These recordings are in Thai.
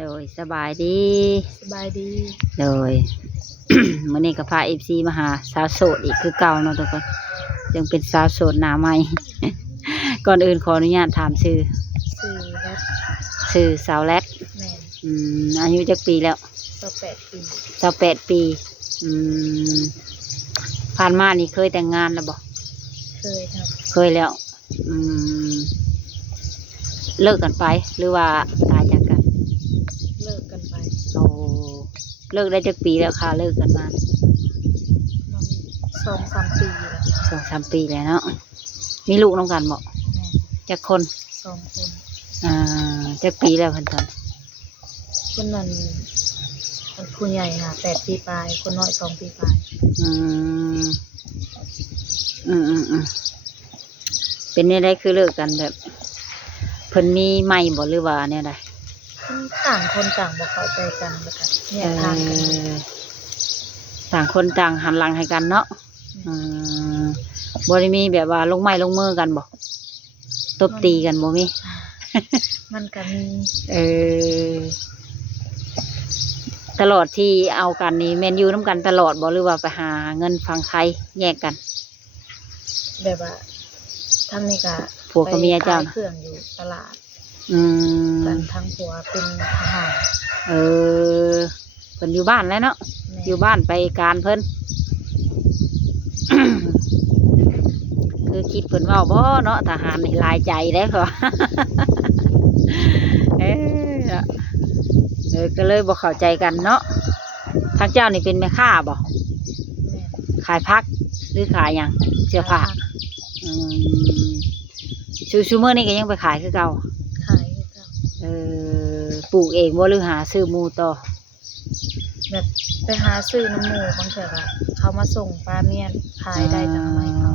โดยสบายดีสบายดีโดย มื้อนี้ก็พา FC มาหาสาวโสดอีกคือเก่าเนาะทุกคนยังเป็นสาวโสดหน้าใหม่ ก่อนอื่นขออนุญาตถามชื่อสื่อและชื่อสาวแรดแม่อายุจักปีแล้ว28 ปี28 ปีผ่านมานี่เคยแต่งงานแล้วบ่เคยครับเคยแล้วเลิกกันไปหรือว่าตายจากกันเลิกกันไปโอ้เลิกได้จักปีแล้วค่ะเลิกกันมามัน2-3 ปีแล้ว2-3 ปีแล้วเนาะมีลูกน้องกันบ่แม่จักคน2 คนจักปีแล้วเพิ่นตอนคนนั้นคนผู้ใหญ่ค่ะ8 ปีปลายคนน้อย2 ปีปลายเป็นเนี่ยได้คือเลิกกันแบบเพิ่นมีใหม่บ่หรือว่าเนี่ยใดต่างคนต่างบ่เข้าใจกันแล้วก็แยกทางกันต่างคนต่างหันหลังให้กันเนาะบ่ได้มีแบบว่าลงไม้ลงมือกันบ่ตบตีกันบ่มีมันก็มีตลอดที่เอากันนี่แม่นอยู่นำกันตลอดบ่หรือว่าไปหาเงินฝั่งไทยแยกกันแบบว่าทั้งนี้ก็ผัวกับเมียเจ้าเครื่องอยู่ตลาดกันทั้งผัวเป็นทหารเพิ่นอยู่บ้านแล้วเนาะอยู่บ้านไปการเพิ่น คือคิดเพิ่นเว้าบ่เนาะทหารนี่หลายใจเด้อค่ะ ก็เลยบ่เข้าใจกันเนาะทางเจ้านี่เป็นแม่ค้าบ่ขายผักหรือขายหยังเสื้อผ้าชูมื้อนี้ก็ยังไปขายคือเก่าขายคือเก่าปลูกเองบ่หรือหาซื้อหมู่ต่อแบบไปหาซื้อน้ำหมูบางเทื่อก็เขามาส่งปลาเมียนขายได้จังได๋เขา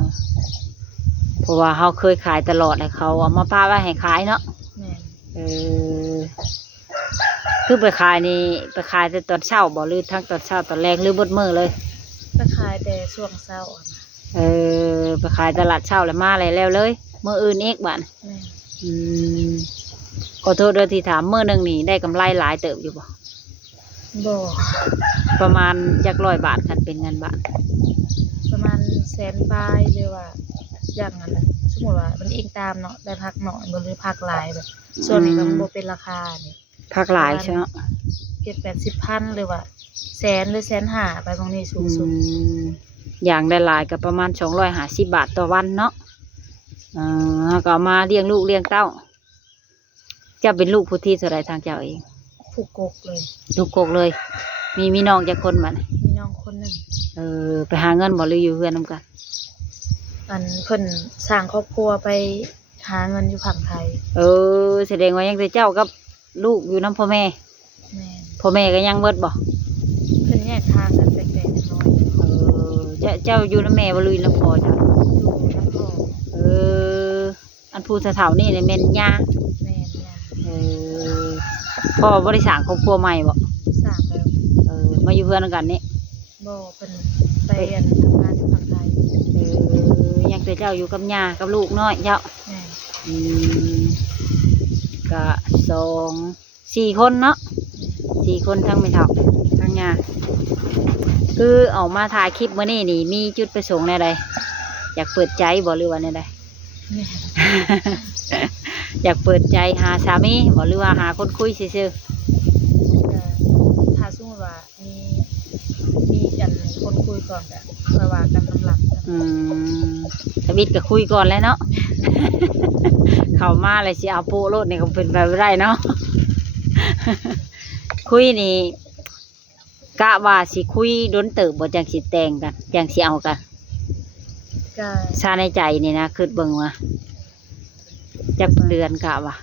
เพราะว่าเฮาเคยขายตลอดให้เขาเอามาพาไว้ให้ขายเนาะแม่คือไปขายนี่ไปขายแต่ตอนเช้าบ่หรือทั้งตอนเช้าตอนแรกหรือเบิดมื้อเลยไปขายแต่ช่วงเช้าไปขายตลาดเช้าแล้วมาแล้วเลยมื้ออื่นอีกบัดขอโทษด้วยที่ถามมื้อนึงนี่ได้กำไรหลายเติบอยู่บ่ประมาณจัก100 บาทคันเป็นเงินบาทประมาณ100,000 ปลายหรือว่าอย่างนั้นสมมุติว่ามันเองตามเนาะได้พักน้อยบ่หรือพักหลายแบบส่วนนี้ก็บ่เป็นราคานี่พักหลายใช่เนาะ70-80,000หรือว่า100,000หรือ150,000ไปบางนี้สูงสุดอย่างได้หลายก็ประมาณ250 บาทต่อวันเนาะก็มาเลี้ยงลูกเลี้ยงเต้าจะเป็นลูกผู้ที่เท่าไรทางเจ้าเองผู้กกเลยลูกกกเลยมีน้องจักคนบัดมีน้องคนหนึ่งไปหาเงินบ่หรืออยู่เฮือนนำกันเพิ่นสร้างครอบครัวไปหาเงินอยู่ฝั่งไทยแสดงว่ายังแต่เจ้ากับลูกอยู่นำพ่อแม่พ่อแม่ก็ยังเบิดบ่เพิ่นแยกทางกันแต่แต่น้อยเจ้าอยู่นำแม่บ่หรือนํพ่อจ้ะอยู่นำพ่ออันผู้เฒ่านี่แม่นย่าแม่นย่าพ่อบ่ได้สร้างครอบครัวใหม่บ่สร้างแล้วมาอยู่เฮือนกันนี่บ่เพิ่นไปทำงานที่ฝั่งไทยยังแต่เจ้าอยู่กับย่ากับลูกน้อยเจ้าก็4 คนเนาะ4 คนทั้งไม่เฒ่าทั้งย่าคือออกมาถ่ายคลิปมื้อนี้นี่มีจุดประสงค์แนวใดอยากเปิดใจบ่หรือว่าแนวใด อยากเปิดใจหาสามีบ่หรือว่าหาคนคุยซื่อถ้าสมมุติว่ามีกันคนคุยก่อนก็ค่อยว่ากันนำหลังทวิตก็คุยก่อนแล้วเนาะ เข้ามาเลยสิเอาโปโลดนี่ก็เป็นไปบ่ได้เนาะ คุยนี่กะว่าสิคุยดนเติบบ่จังสิแต่งกันจังสิเอากันก็ชาในใจนี่นะคิดเบิ่งว่าจักเดือนกะว่า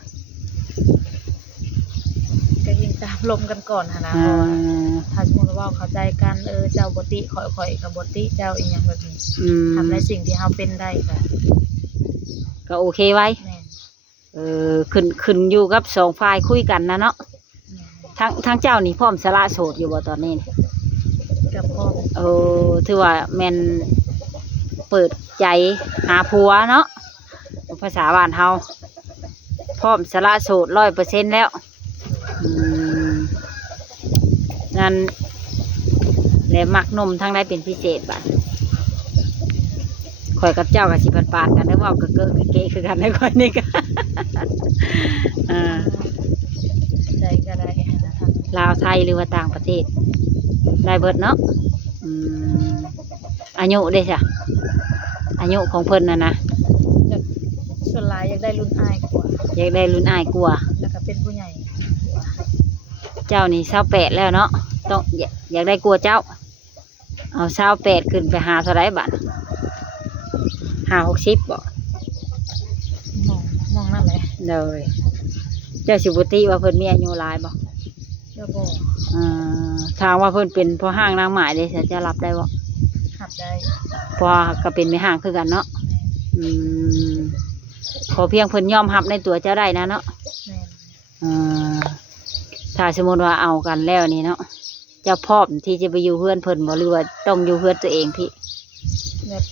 ก็ยิงตามลมกันก่อนนะเพราะว่าถ้าสมมุติว่าเข้าใจกันเจ้าบ่ติข่อยก็บ่ติเจ้าอีหยังแบบนี้ทำในสิ่งที่เฮาเป็นได้ก็โอเคไว้ขึ้นอยู่กับ2 ฝ่ายคุยกันนะเนาะทั้งเจ้านี่พร้อมสละโสดอยู่บ่ตอนนี้ก็พร้อมถือว่าแม่นเปิดใจหาผัวเนาะภาษาบ้านเฮาพร้อมสละโสด100%แล้ว นั่นแล้วมักนมทั้งได้เป็นพิเศษบัดข่อยกับเจ้ากับสิปาดกันได้อเว่าก็เกอะเกะคือกันได้อข่อยนี่ก็ อ่า ใจก็ได้นะทาง ลาวไทยหรือว่าต่างประเทศ ได้เบิดเนาะอืมอายุได้จ้ะอายุของเพิ่นนะ จากส่วนหลายอยากได้รุ่นอ้ายกว่า อยากได้รุ่นอ้ายกลัวา แล้วก็เป็นผู้ใหญ่กว่า เจ้านี่28แล้วเนาะต้องอยากได้กลัวเจ้า เอา28ขึ้นไปหาเท่าไรบาท50-60บ่ มองนั่นแหละ เลยเจ้าสิบุติว่าเพิ่นมีอายุหลายบ่ เดี๋ยวบอก ทางว่าเพิ่นเป็นพ่อห้างนางหมายเลยจะรับได้บ่ หับได้ เพอก็เป็นแม่ห้างคือกันเนาะอืมขอเพียงเพิ่นยอมรับในตัวเจ้าได้นะเนาะ แม่น อ่าถ้าสมมติว่าเอากันแล้วนี่เนาะเจ้าพร้อมที่จะไปอยู่เพื่อนเพิ่นบ่หรือว่าต้องอยู่เพื่อนตัวเองพี่ แบบ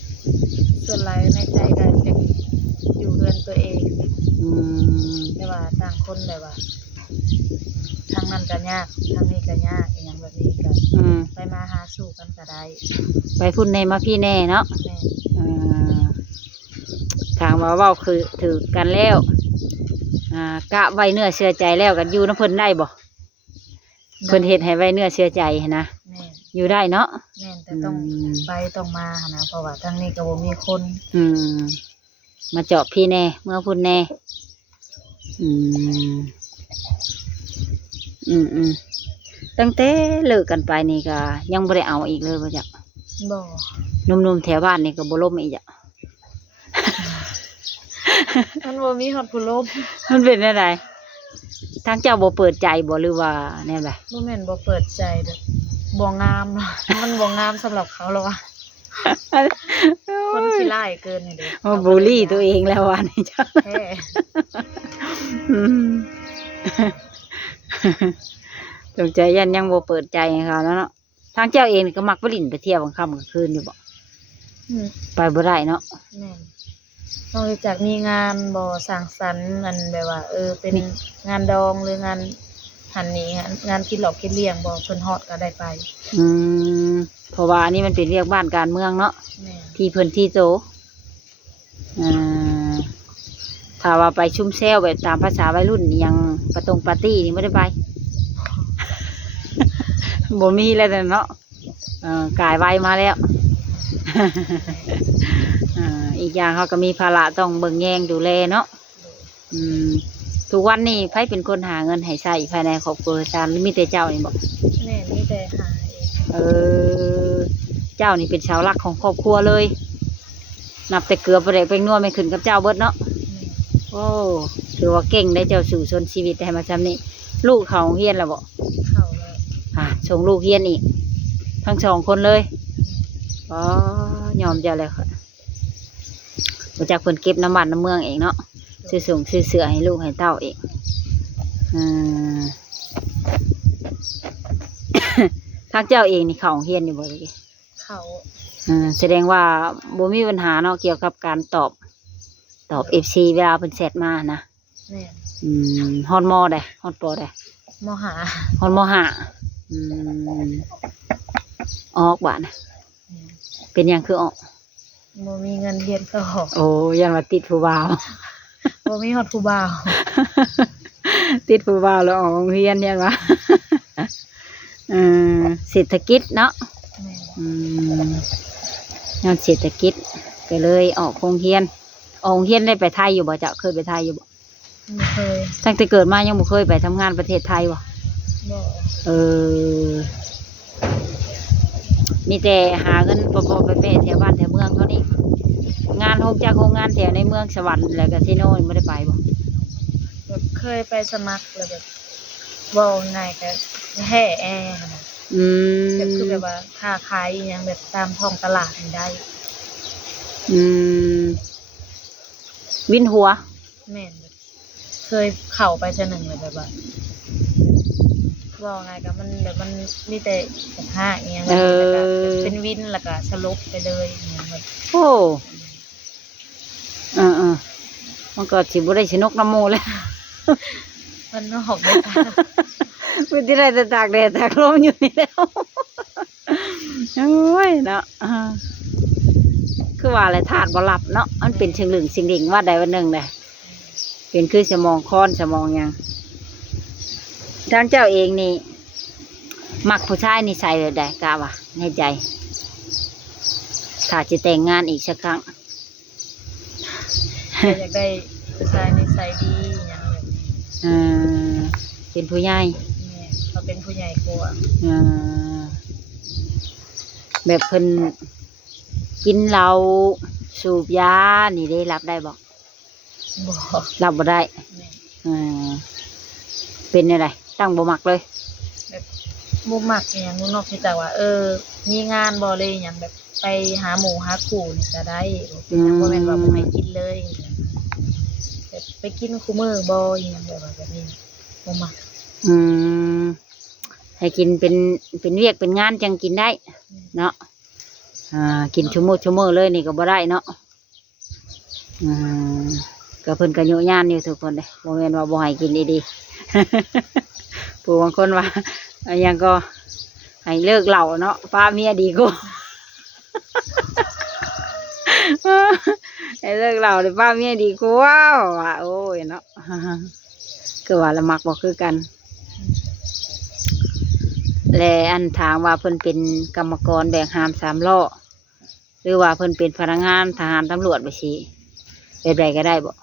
ส่วนหลายในใจก็อยากอยู่เรือนตัวเอง อืม แต่ว่าต่างคนแบบว่าทางนั้นก็ยากทางนี้ก็ยากอหย่างแบบนี้ก็ อืม ไปมาหาสู่กันก็ได้ ไปพุ่นในมาพี่แน่เนาะ แม่น อ่าทางว่าเว้าคือถือกันแล้วกะไว้เนื้อเชื่อใจแล้วกันอยู่น้ำเพิ่นได้บ่เพิ่นเฮ็ดให้ไว้เนื้อเชื่อใจหั้นนะ แม่น อยู่ได้เนาะ แม่นแต่ต้อง อืม ไปต้องมาหั้นนะเพราะว่าทางนี้ก็บ่มีคน อืม มาเจาะพี่แน่เมื่อพุ่นแน่อืม ตั้งแต่เลิกกันไปนี่ก็ยังบ่ได้เอาอีกเลยว่าจ้ะ บ่ หนุ่มๆแถวบ้านนี่ก็บ่ล้มอีกจ้ะ มันบ่มีฮอดผู้ลบ มันเป็นอะไรทางเจ้าบ่เปิดใจบ่หรือว่าแนวใด บ่แม่นบ่เปิดใจแบบบ่งามเนาะ มันบ่งามสำหรับเขาแล้วว่ะคนขี้ร้ายเกินนี่เด้ มาบูลลี่ตัวเองแล้วว่านี่จ้ะ แท้ อืม จงใจยันยังบ่เปิดใจให้เขาแล้วเนาะทางเจ้าเองนี่ก็มักไปลิ้นไปเที่ยวกลางค่ำกลางคืนอยู่บ่ อืม ไปบ่ได้เนาะ แม่นนอกจากมีงานบ่สร้างสรรค์อันแบบว่า เป็นงานดองหรืองานหันนี้งานกินเหล้ากินเลี้ยงบ่เพิ่นฮอดก็ได้ไป อืมเพราะว่าอันนี้มันเป็นเรียกบ้านการเมืองเนาะ แม่น ที่เพิ่นที่โตอ่าถ้าว่าไปชุ่มแซวแบบตามภาษาวัยรุ่นนี่ยังปาร์ตี้นี่ไม่ได้ไป บ่มีแล้วแต่เนาะกายไวมาแล้ว อีกอย่างเขาก็มีภาระต้องเบิ่งแยงดูแลเนาะอืมทุกวันนี้ไผเป็นคนหาเงินให้ใช้ภายในครอบครัวซานมีแต่เจ้านี่บอก แม่นมีแต่หาเอง เจ้านี่เป็นเสาหลักของครอบครัวเลย นับแต่เกลือไปเลยไปนัวไม่ขึ้นกับเจ้าเบิดเนาะ แม่น โอ้ถือว่าเก่งได้เจ้าสู่ชนชีวิตได้มาจำนี่ลูกเขาเฮียนแล้วบ่ เข้าแล้ว ส่งลูกเฮียนอีก ทั้งสองคนเลยอ๋อยอมเจ้าเลยค่ะมาจากเพิ่นเก็บน้ำมันน้ำเมืองเองเนาะซื้อส่งซื้อเสือให้ลูกให้เต้าเองอืม ทางเจ้าเองนี่เขาเฮียนอยู่บ่เลย เข้า แสดงว่าบ่มีปัญหาเนาะเกี่ยวกับการตอบFC เวลาเพิ่นแชทมานะ แม่น ฮอดมอได้ฮอดปอได้ มหา ฮอดมห้าออกบาดนะ แม่น เป็นหยังคือออก บ่มีเงินเรียนก็ออก โอ้ยันว่าติดผู้บ่าว บ่มีฮอดผู้บ่าว ติดผู้บ่าวแล้วออกโรงเรียนยันว่า เศรษฐกิจเนาะ แม่น งานเศรษฐกิจก็เลยออกโรงเรียนออกโรงเรียนได้ไปไทยอยู่บ่เจ้าเคยไปไทยอยู่บ่ บ่เคย ตั้งแต่เกิดมายังบ่เคยไปทำงานประเทศไทยบ่ บ่ เออ มีแต่หาเงินปอๆไปๆแถวบ้านแถวเมืองเท่านี้ งานโฮมจากโรงงานแถวในเมืองสวรรค์แล้วก็ซีโน่ไม่ได้ไปบ่ แบบเคยไปสมัครแล้วแบบเว้าง่ายก็แห่แอหั่นน่ะ อืม แบบคือแบบว่าค้าขายอหยังแบบตามท้องตลาดนี่ได้ อืมวินหัว แม่นแบบเคยเข้าไปเทื่อหนึงเลยแบบว่าเว้าง่ายก็มันแบบมันมีแต่แบบห้าอหยังแล้วก็แบบเป็นวินแล้วก็สลบไปเลยอหยังแบบ โอ้มันก็สิบ่ได้สนุกน้ำหมูเลย มันนอกได้ปะ มันที่ได้แต่ตากแดดตากลมอยู่นี่แล้วโอ้ยเนาะคือว่าอะไรธาตุบ่หลับเนาะมันเป็นเชิงหลึงสิ่งหลิงว่าใดวันหนึ่งเลยเป็นคือสมองค้อนสมองหยังทางเจ้าเองนี่มักผู้ชายนิสัยแบบใดกะวะในใจถ้าจะแต่งงานอีกสักครั้ง อยากได้ผู้ชายนิสัยดีอย่างแบบนี้ อ่าเป็นผู้ใหญ่ แม่เขาเป็นผู้ใหญ่กว่า อ่าแบบเพิ่นกินเหล้าสูบยานี่ได้รับได้บอก บ่ รับบ่ได้ แม่ อ่าเป็นอะไรตั้งบ่มักเลย แบบบ่มักอหย่างนู้นนอกที่แต่ว่า มีงานบ่เลยอหย่างแบบไปหาหมู่หาคู่นี่ก็ได้บ่เป็นหยังบ่แม่นว่าบ่ให้กินเลยแบบไปกินคู่มื้อบ่อหย่างแบบว่าแบบนี้บ่มัก อืมให้กินเป็นเวียกเป็นงานจังกินได้เนาะกินชั่วโมงเลยนี่ก็บ่ได้เนาะอืมก็เพิ่นก็โยญานอยู่ทุกคนเลยบ่แม่นว่าบ่ให้กินดีๆ ผู้บางคนว่าอันยังก็ให้เลิกเหล้าเนาะป้าเมียดีกว่า ให้เลิกเหล้าเลยป้าเมียดีกว่าว่าโอ้ยเนาะ คือว่าละมักบ่คือกัน และอันถามว่าเพิ่นเป็นกรรมกรแบกหาม3 ล้อหรือว่าเพิ่นเป็นพนักงานทหารตำรวจไปสิแบบใดก็ได้บ่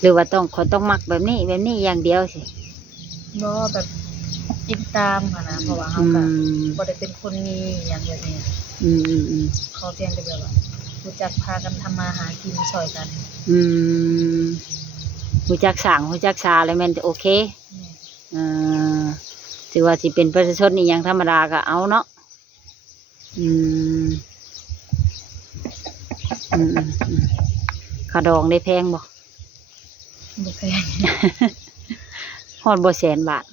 หรือว่าคนต้องมักแบบนี้อย่างเดียวสิ บ่แบบติดตามค่ะนะเพราะว่าเขาก็บ่ได้เป็นคนมีอย่างแบบนี้ อืม เขาเพียงแต่แบบว่ารู้จักพากันทำมาหากินซอยกัน อืมรู้จักสั่งรู้จักซาแล้วแม่นจะโอเค แม่ ถือว่าสิเป็นประชาชนนี่ยังธรรมดาก็เอาเนาะอืมขาดองได้แพงบ่ บ่แพง ฮอดบ่100,000 บาท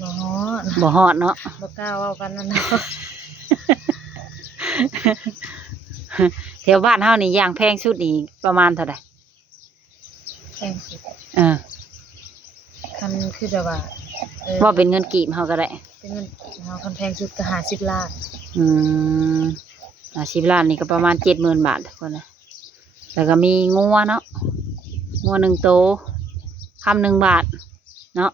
บ่ฮอด บ่ฮอดเนาะ บ่กล้าเว้ากันนั่นเนาะ แถวบ้านเฮานี่ย่างแพงสุดนี่ประมาณเท่าใด แพงสุด คันคือแบบว่าว่าเป็นเงินกีบเฮาก็ได้ เป็นเงินเฮาคันแพงสุดก็50 ล้าน อืม10 ล้านนี่ก็ประมาณ 70,000 บาททุกคนนะแล้วก็มีงัวเนาะงัว1 โตวคำ1 บาทเนาะ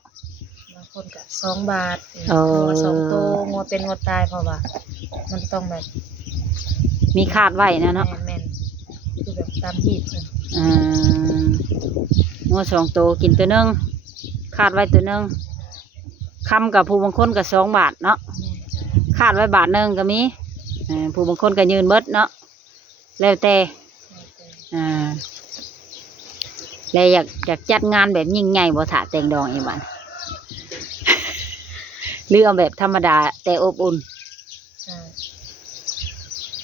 บางคนก็2 บาท เออ งัว2 โตวงัวเป็นงัวตายเพราะว่า มันต้องแบบ มีคาดไว้นะเนาะ แม่นๆคือแบบตามที่เพิ่น อ่างัว2 ตัวกินตัวหนึงคาดไว้ตัวหนึงคำกับผู้บางคนก็2 บาทเนาะ แม่น คาดไว้บาทหนึงก็มีผู้บางคนก็ยืนเบิดเนาะแล้วแต่แล้วอยากจัดงานแบบยิ่งใหญ่บ่ถาแต่งดองอีบ้าน หรือเอาแบบธรรมดาแต่อบอุ่น ใช่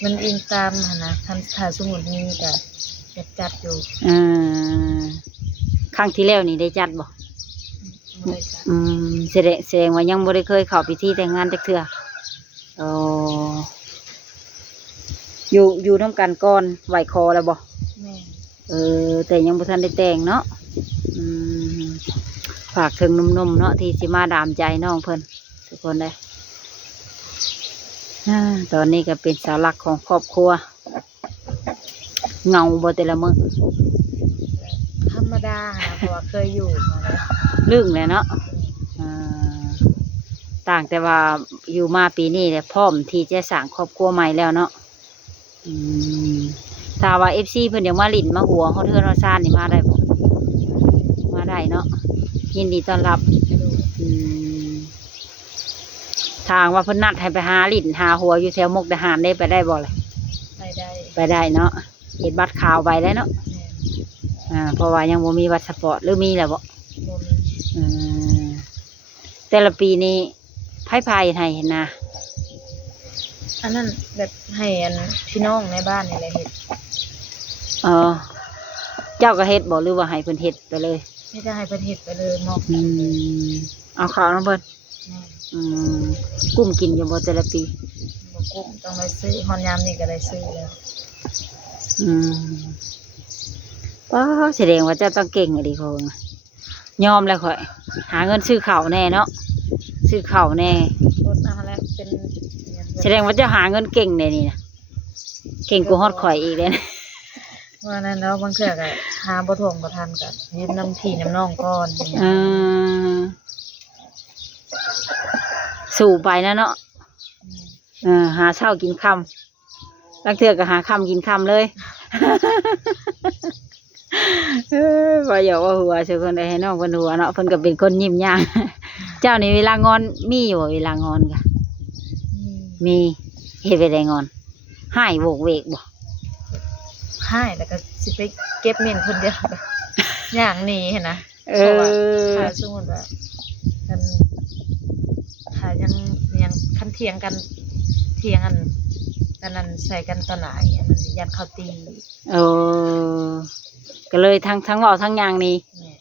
มันอิงตามหั่นนะคันถ้าสมมุติมีก็อยากจัดอยู่ อ่าครั้งที่แล้วนี่ได้จัดบ่ บ่ได้จัด แสดงว่ายังบ่ได้เคยเข้าพิธีแต่งงานจักเทื่ออ๋ออยู่นำกันก่อนไหว้คอแล้วบ่ แม่น แต่ยังบ่ทันได้แต่งเนาะฝากถึงหนุ่มๆเนาะที่สิมาดามใจน้องเพิ่นทุกคนเลยตอนนี้ก็เป็นเสาหลักของครอบครัวเงาบ่แต่ละมื้อ ธรรมดานะเพราะว่าเคยอยู่มาแล้ว ลึงเลยเนาะอ่าต่างแต่ว่าอยู่มาปีนี้เนี่ยพร้อมที่จะสร้างครอบครัวใหม่แล้วเนาะถ้าว่า FC เพิ่นเดี๋ยวมาลิ้นมาหัวเฮาเทื่อเฮาซ่านนี่มาได้บ่มาได้เนาะยินดีต้อนรับทางว่าเพิ่นนัดให้ไปหาลิ้นหาหัวอยู่แถวมุกดาหารได้ไปได้บ่ล่ะ ไปได้ ไปได้เนาะเฮ็ดบัตรขาวไปแล้วเนาะ แม่น เพราะว่ายังบ่มีบัตรสปอร์ตหรือมีแล้วบ่ บ่มี แต่ละปีนี้ไพ่ให้เห็นนะ อันนั้นแบบให้อันพี่น้องในบ้านนี่แหละเฮ็ด เจ้าก็เฮ็ดบ่หรือว่าให้เพิ่นเฮ็ดไปเลย ไม่ได้ให้เพิ่นเฮ็ดไปเลยมอบ เอาข้าวน้ำเพิ่น แม่น กุ้มกินอยู่บ่แต่ละปี บ่กุ้มต้องได้ซื้อฮอนยามนี่ก็ได้ซื้อแล้ว ป้าแสดงว่าเจ้าต้องเก่งอะดิเขายอมแล้วข่อย หาเงินซื้อข้าวแน่เนาะซื้อข้าวแน่ รถนะคะแล้วเป็น แสดงว่าเจะหาเงินเก่งในนี่นะเก่งกูฮอดข่อยอีกเลยนะ ว่านั้นแล้วบางเทื่อก็หาบ่ถ่วงบ่ทันก็ยืมน้ำพี่น้ำน้องก่อนอย่างเงี้ย สู่ไปนะเนาะหาเช้ากินค่ำลังเทื่อก็หาค่ำกินค่ำเลย ว่าอย่าว่าหัวเชื่อคนใดให้น้องคนหัวเนาะเพิ่นก็เป็นคนยิ้มย่าง เจ้านี่เวลางอนมีอยู่บ่เวลางอนกะมีเฮ็ดไปได้งอนหายโวกเวกบ่ ให้แล้วก็สิไปเก็บเมียนคนเดียว อย่างนี้เห็นนะ เอ เพราะว่า อ ถ้าสมมติว่ากันถ้ายังคันเถียงกันเถียงกันนั้นใส่กันตอนไหนอันนั้นยันเขาตี เออก็เลยทั้งเว้าทั้งยางนี่ แม่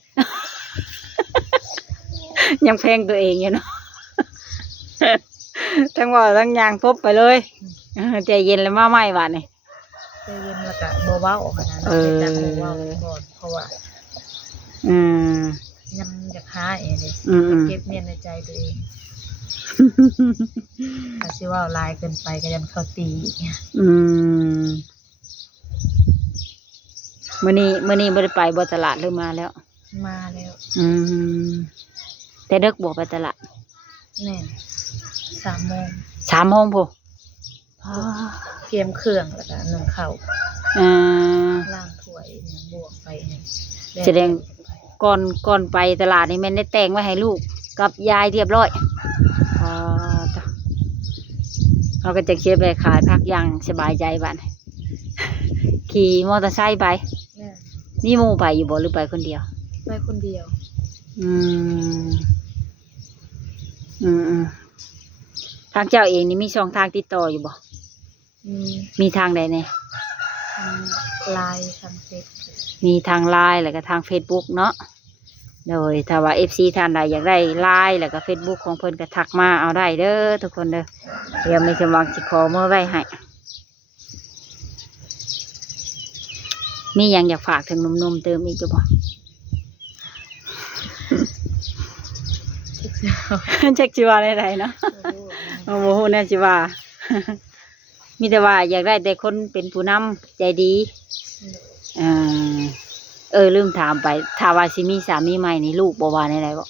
ยังเพลงตัวเองอยู่เนาะ ทั้งเว้าทั้งยางพบไปเลยใจเย็นแล้วมาใหม่บาดนี่ ใจเย็นแล้วก็บ่เว้าขนาดนั้นไปจักบ่เว้าก่อนเพราะว่า อืม ยังอยากหาเองเลย อืม เก็บเมียนในใจตัวเองถ้าสิเว่าหลายเกินไปก็ยันเขาตี อืมมื้อนี้บ่ได้ไปบ่ตลาดหรือมาแล้ว มาแล้ว อืมแต่เด็กบ่ไปตลาด แน่3 โมง 3 โมงพุ่น เตรียมเครื่องแล้วก็นึ่งข้าว อ่า ล้างถ้วยเนี่ยบวกไปเนี่ย แสดงก่อนไปตลาดนี่แม่นได้แต่งไว้ให้ลูกกับยายเรียบร้อยจ้ะเขาก็จะเก็บไปขายพักอย่างสบายใจบ้าน ขี่มอเตอร์ไซค์ไป แม่ มีหมู่ไปอยู่บ่หรือไปคนเดียว ไปคนเดียว อืมทางเจ้าเองนี่มีช่องทางติดต่ออยู่บ่ มี มีทางใดแน่ ทางไลน์ทางเฟซ มีทางไลน์แล้วก็ทาง Facebook เนาะโดยถ้าว่า FC ท่านใดอยากได้ไลน์แล้วก็ Facebook ของเพิ่นก็ทักมาเอาได้เด้อทุกคนเด้อเดี๋ยวไม่สมหวังสิขอเมื่อไว้ให้มีหยังอยากฝากถึงหนุ่มๆเติมอีกจ้ะบ่ จักสิว่าได้ๆเนาะ โอ้โหน่าจิว่า มีแต่ว่าอยากได้แต่คนเป็นผู้นำใจดีลืมถามไปถ้าว่าสิมีสามีใหม่นี่ลูกบ่ว่าในไรบ่ บอก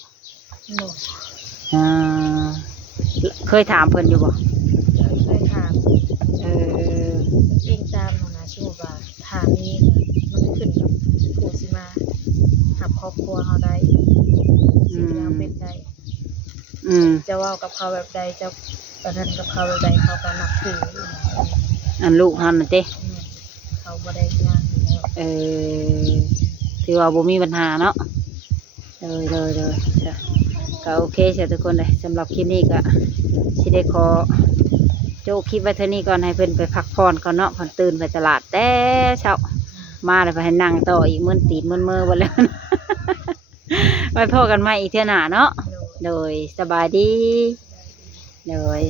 เคยถามเพิ่นอยู่บ่ เคยถาม เออ อิงตามของนะชื่อว่าถามนี้มันขึ้นกับผู้สิมาหับครอบครัวเขาได้สิแนวเป็นได้ จะเว่ากับเขาแบบใดจะประทันกับเขาแบบใดเขาก็นับถือ อันลูกเฮานั่นเด้ เขาบ่ได้ยากอยู่แล้ว ถือว่าบ่มีปัญหาเนาะเลยจ้ะก็โอเคเสียทุกคนเลยสำหรับคลิปนี้ก็สิได้ขอโจคลิปไว้เท่านี้ก่อนให้เพิ่นไปพักผ่อนก่อนเนาะเพิ่นตื่นไปตลาดแต่เช้ามาแล้วไปให้นั่งต่ออีกมื้อตีนมื้อบ่แล้ว ไว้พอกันใหม่อีกเทื่อหน้าเนาะ โดยสบายดีโดย